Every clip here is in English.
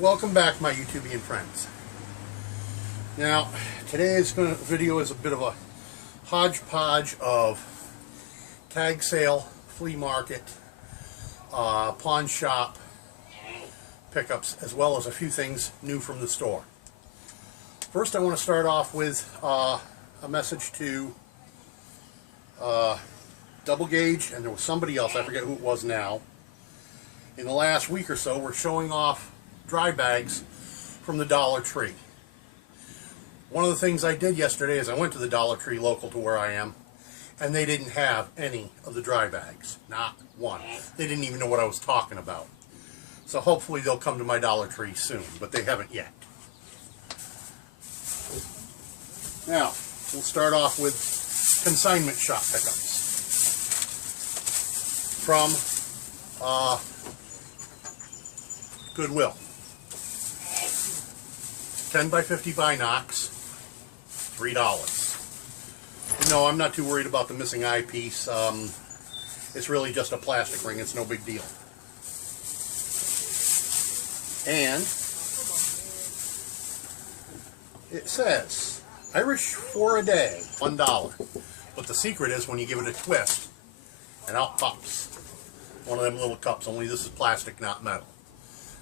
Welcome back, my YouTubian friends. Now, today's video is a bit of a hodgepodge of tag sale, flea market, pawn shop pickups, as well as a few things new from the store. First, I want to start off with a message to Double Gauge, and there was somebody else, I forget who it was now. In the last week or so, we're showing off dry bags from the Dollar Tree. One of the things I did yesterday is I went to the Dollar Tree local to where I am, and they didn't have any of the dry bags. Not one. They didn't even know what I was talking about. So hopefully they'll come to my Dollar Tree soon, but they haven't yet. Now, we'll start off with consignment shop pickups from Goodwill. 10 by 50 binocs, $3. No, I'm not too worried about the missing eyepiece. It's really just a plastic ring. It's no big deal. And it says Irish for a day, $1. But the secret is when you give it a twist, and out pops one of them little cups. Only this is plastic, not metal.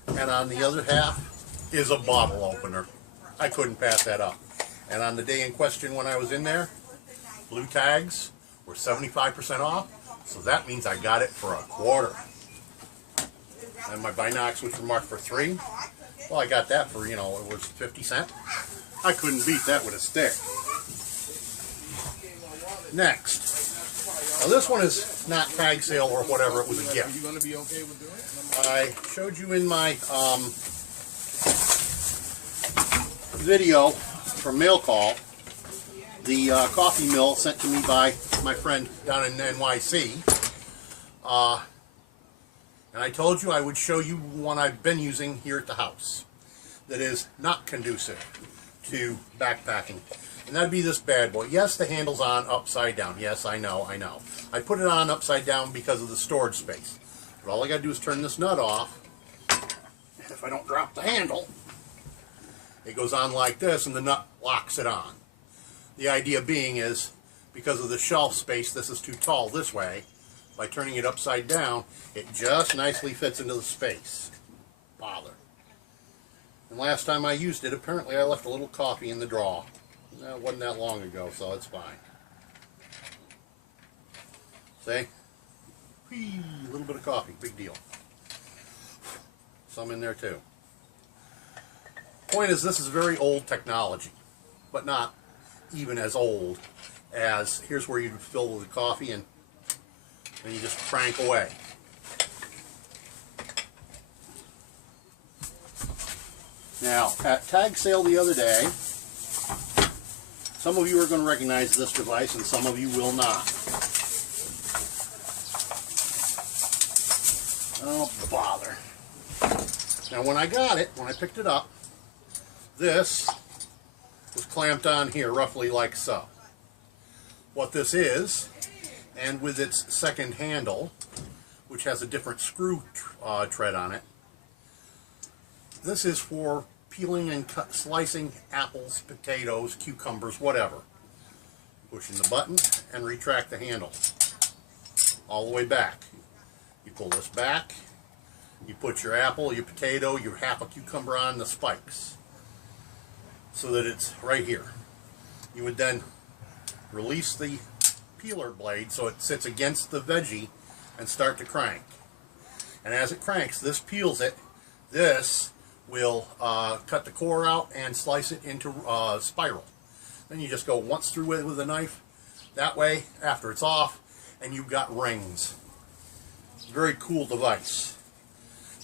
And on the other half is a bottle opener. I couldn't pass that up. And on the day in question when I was in there, blue tags were 75% off, so that means I got it for $1. And my binocs, which were marked for $3, well, I got that for, it was 50 cents. I couldn't beat that with a stick. Next. Now this one is not tag sale or whatever, it was a gift. I showed you in my video from Mail Call the coffee mill sent to me by my friend down in NYC. And I told you I would show you one I've been using here at the house that is not conducive to backpacking. And that'd be this bad boy. Yes, the handle's on upside down. Yes, I know. I put it on upside down because of the storage space. But all I gotta do is turn this nut off. And if I don't drop the handle, it goes on like this and the nut locks it on. The idea being is, because of the shelf space, this is too tall this way. By turning it upside down, it just nicely fits into the space. Bother. And last time I used it, apparently I left a little coffee in the drawer. It wasn't that long ago, so it's fine. See? Whee, a little bit of coffee, big deal. Some in there too. Point is, this is very old technology, but not even as old as, here's where you fill the coffee and you just crank away. Now, at tag sale the other day, some of you are going to recognize this device and some of you will not. Oh, bother. Now, when I got it, when I picked it up, this was clamped on here, roughly like so. What this is, and with its second handle, which has a different screw tread on it, this is for peeling and slicing apples, potatoes, cucumbers, whatever. Pushing the button and retract the handle all the way back. You pull this back, you put your apple, your potato, your half a cucumber on the spikes so that it's right here. You would then release the peeler blade so it sits against the veggie and start to crank. And as it cranks, this peels it. This will cut the core out and slice it into spiral. Then you just go once through it with a knife. That way, after it's off, and you've got rings. Very cool device.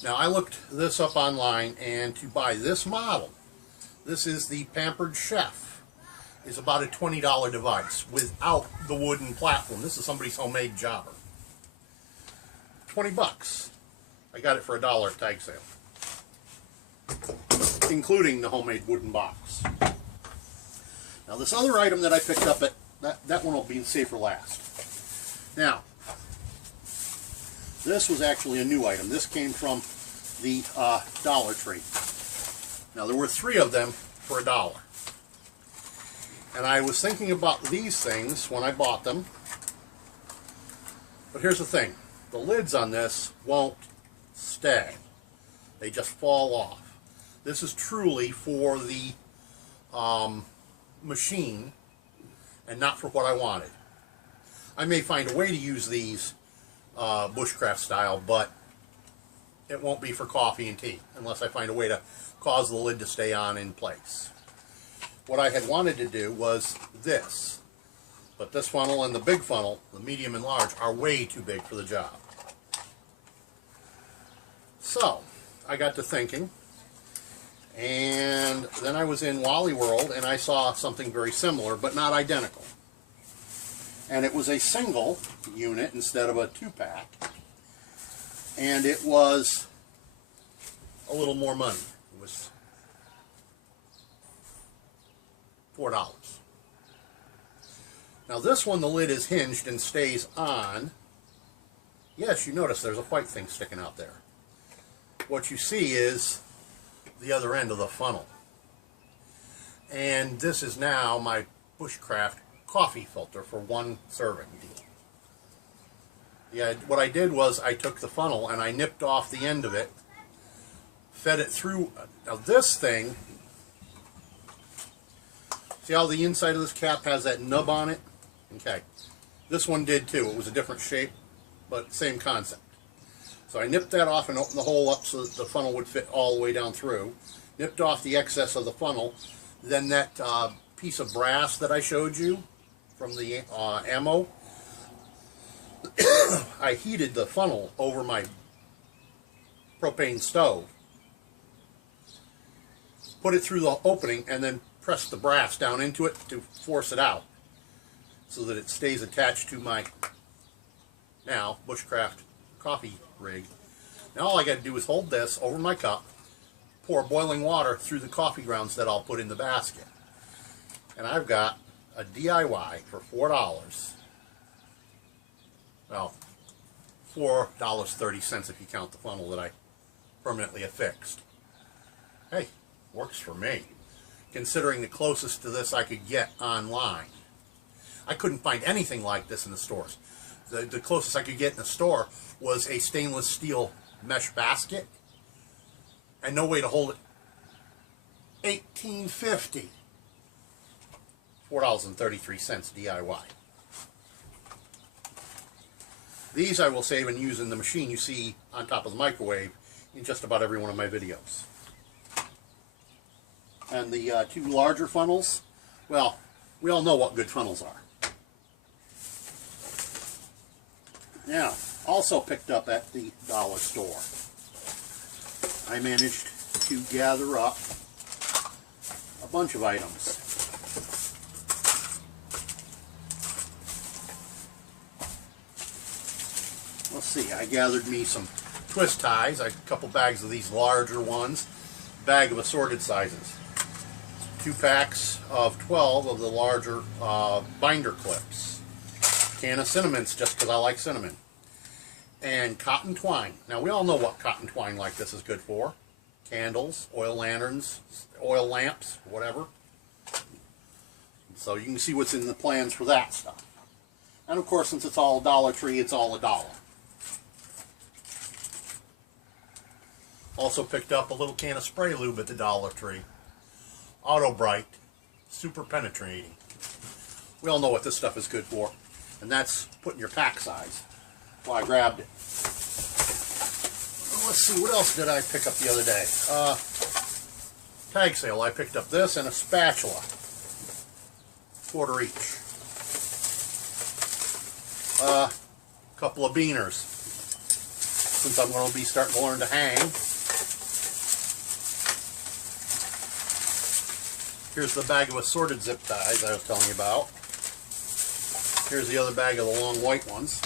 Now, I looked this up online, and to buy this model, this is the Pampered Chef, is about a $20 device without the wooden platform. This is somebody's homemade jobber. 20 bucks. I got it for $1 at tag sale, including the homemade wooden box. Now, this other item that I picked up at that one will be saved for last. Now, this was actually a new item. This came from the Dollar Tree. Now there were 3 of them for $1. And I was thinking about these things when I bought them. But here's the thing. The lids on this won't stay. They just fall off. This is truly for the machine and not for what I wanted. I may find a way to use these bushcraft style, but it won't be for coffee and tea unless I find a way to cause the lid to stay on in place. What I had wanted to do was this, but this funnel and the big funnel, the medium and large, are way too big for the job. So I got to thinking, and then I was in Wally World and I saw something very similar but not identical. And it was a single unit instead of a 2-pack, and it was a little more money. It was $4. Now this one, the lid is hinged and stays on. Yes, you notice there's a white thing sticking out there. What you see is the other end of the funnel. And this is now my bushcraft coffee filter for 1 serving deal. Yeah, what I did was I took the funnel and I nipped off the end of it, fed it through. Now this thing, see how the inside of this cap has that nub on it? Okay, this one did too. It was a different shape, but same concept. So I nipped that off and opened the hole up so that the funnel would fit all the way down through. Nipped off the excess of the funnel. Then that piece of brass that I showed you from the ammo, I heated the funnel over my propane stove, put it through the opening, and then pressed the brass down into it to force it out so that it stays attached to my now bushcraft coffee rig. Now all I got to do is hold this over my cup, pour boiling water through the coffee grounds that I'll put in the basket, and I've got a DIY for $4. Well, $4.30 if you count the funnel that I permanently affixed. Hey, works for me, considering the closest to this I could get online. I couldn't find anything like this in the stores. The closest I could get in the store was a stainless steel mesh basket and no way to hold it. $18.50. $4.33 DIY. These I will save and use in the machine you see on top of the microwave in just about every one of my videos. And the 2 larger funnels, well, we all know what good funnels are. Now, also picked up at the dollar store, I managed to gather up a bunch of items. Let's see, I gathered me some twist ties, a couple bags of these larger ones, bag of assorted sizes, 2 packs of 12 of the larger binder clips, can of cinnamons just because I like cinnamon, and cotton twine. Now we all know what cotton twine like this is good for. Candles, oil lanterns, oil lamps, whatever. So you can see what's in the plans for that stuff. And of course, since it's all Dollar Tree, it's all $1. Also picked up a little can of spray lube at the Dollar Tree. Auto Bright, super penetrating. We all know what this stuff is good for, and that's put in your pack size. Well, I grabbed it. Let's see, what else did I pick up the other day? Tag sale, I picked up this and a spatula. $1 each. Couple of beaners, since I'm going to be starting to learn to hang. Here's the bag of assorted zip ties I was telling you about. Here's the other bag of the long white ones.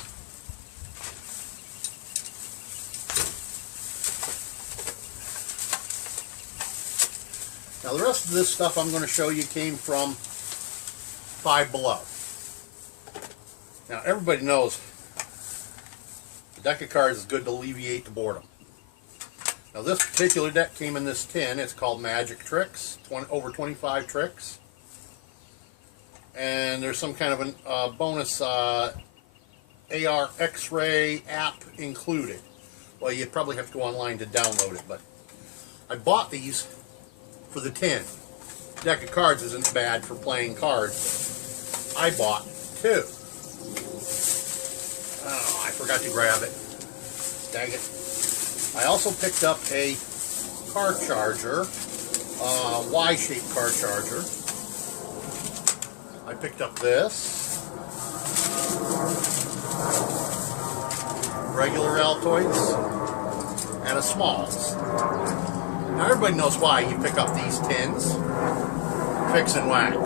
Now the rest of this stuff I'm going to show you came from Five Below. Now everybody knows a deck of cards is good to alleviate the boredom. Now this particular deck came in this tin. It's called Magic Tricks, over 25 tricks. And there's some kind of a bonus AR X-ray app included. Well, you probably have to go online to download it, but I bought these for the tin. Deck of cards isn't bad for playing cards. I bought 2. Oh, I forgot to grab it. Dang it. I also picked up a car charger, Y-shaped car charger. I picked up this. Regular Altoids and a Smalls. Now everybody knows why you pick up these tins. Fix and wax.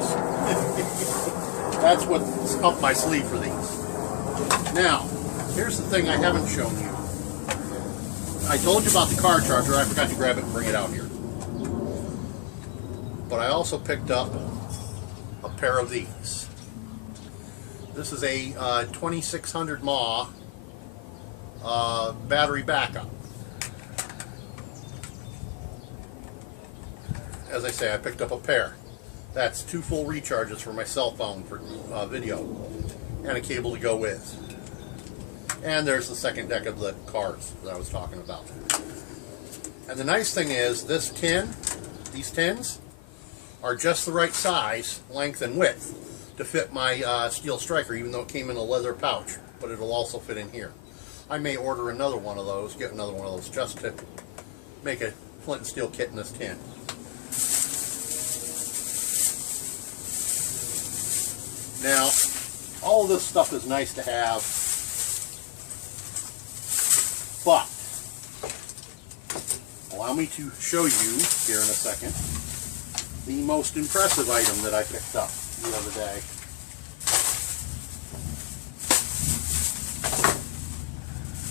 That's what's up my sleeve for these. Now, here's the thing I haven't shown you. I told you about the car charger. I forgot to grab it and bring it out here. But I also picked up a pair of these. This is a 2600 mAh battery backup. As I say, I picked up a pair. That's 2 full recharges for my cell phone for video, and a cable to go with. And there's the second deck of the cards that I was talking about. And the nice thing is, this tin, these tins, are just the right size, length, and width to fit my steel striker, even though it came in a leather pouch. But it'll also fit in here. I may order another one of those, get another one of those, just to make a flint and steel kit in this tin. Now, all of this stuff is nice to have, but allow me to show you here in a second the most impressive item that I picked up the other day.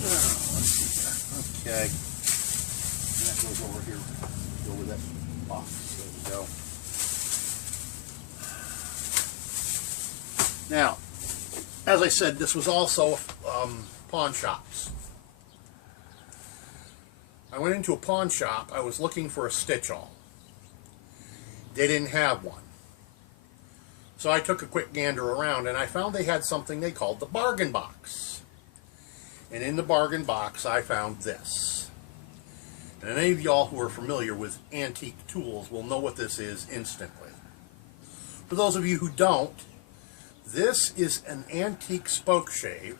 Let's see here. Okay. That goes over here. Go with that box. There we go. Now, as I said, this was also pawn shops. I went into a pawn shop. I was looking for a stitch-all. They didn't have one. So I took a quick gander around, and I found they had something they called the bargain box. And in the bargain box, I found this. And any of y'all who are familiar with antique tools will know what this is instantly. For those of you who don't, this is an antique spoke shave.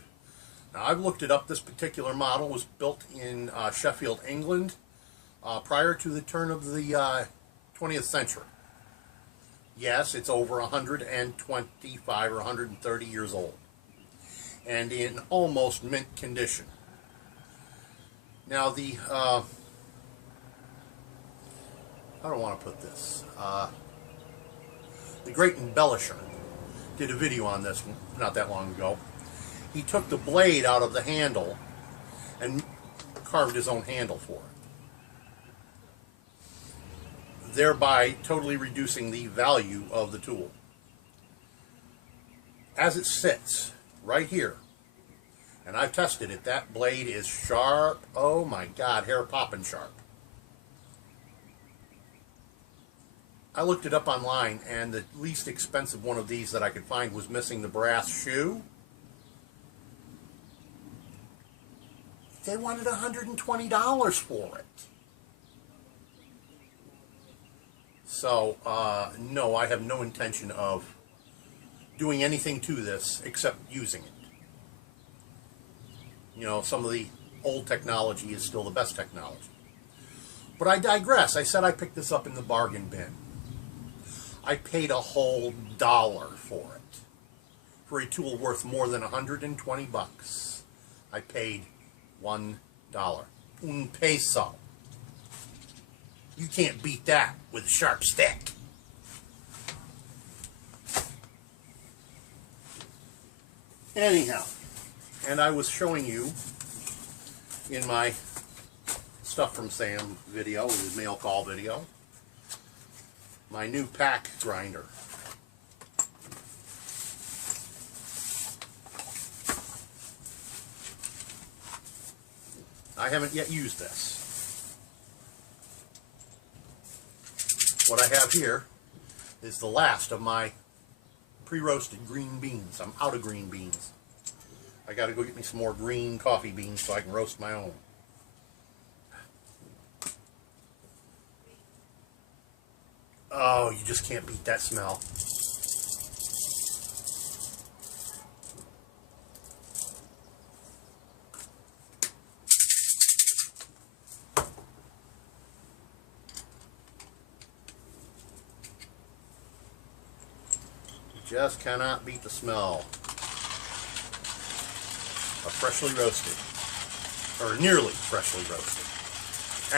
Now, I've looked it up. This particular model was built in Sheffield, England, prior to the turn of the 20th century. Yes, it's over 125 or 130 years old, and in almost mint condition. Now, the how do I want to put this? The great embellisher did a video on this not that long ago. He took the blade out of the handle and carved his own handle for it, thereby totally reducing the value of the tool. As it sits right here, and I've tested it, that blade is sharp. Oh my God, hair popping sharp. I looked it up online, and the least expensive one of these that I could find was missing the brass shoe. They wanted $120 for it. So, no, I have no intention of doing anything to this except using it. You know, some of the old technology is still the best technology. But I digress. I said I picked this up in the bargain bin. I paid a whole $1 for it. For a tool worth more than 120 bucks. I paid $1. Un peso. You can't beat that with a sharp stick. Anyhow, and I was showing you in my Stuff from Sam video, his mail call video, my new pack grinder. I haven't yet used this. what I have here is the last of my pre-roasted green beans. I'm out of green beans. I got to go get me some more green coffee beans so I can roast my own. Oh, you just can't beat that smell. Just cannot beat the smell of freshly roasted, or nearly freshly roasted,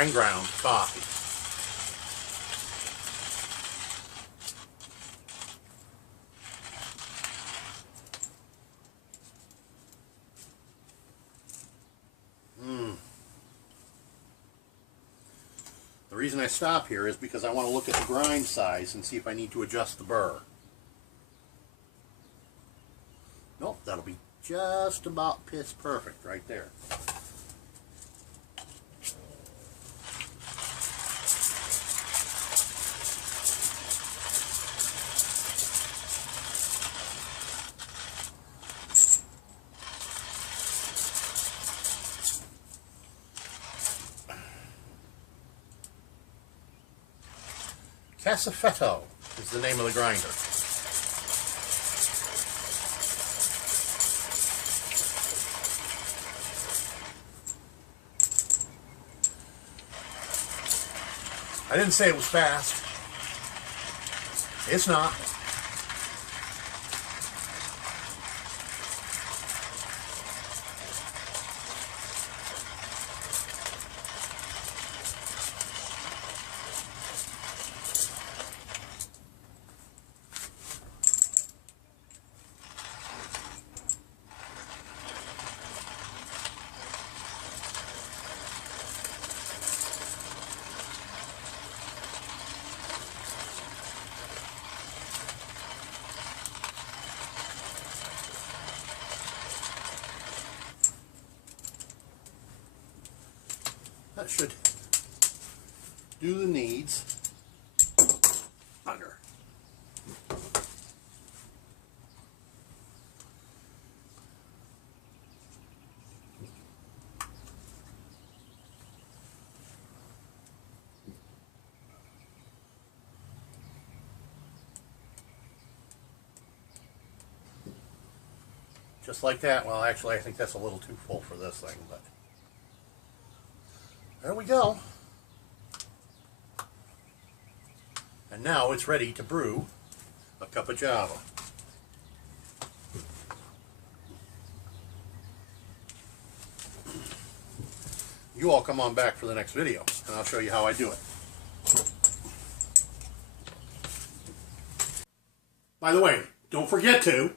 and ground coffee. The reason I stop here is because I want to look at the grind size and see if I need to adjust the burr. Nope, that'll be just about piss perfect right there. Casafetto is the name of the grinder. I didn't say it was fast. It's not. That should do the needs under. Just like that. Well, actually, I think that's a little too full for this thing, but there we go. And now it's ready to brew a cup of Java. You all come on back for the next video, and I'll show you how I do it. By the way, don't forget to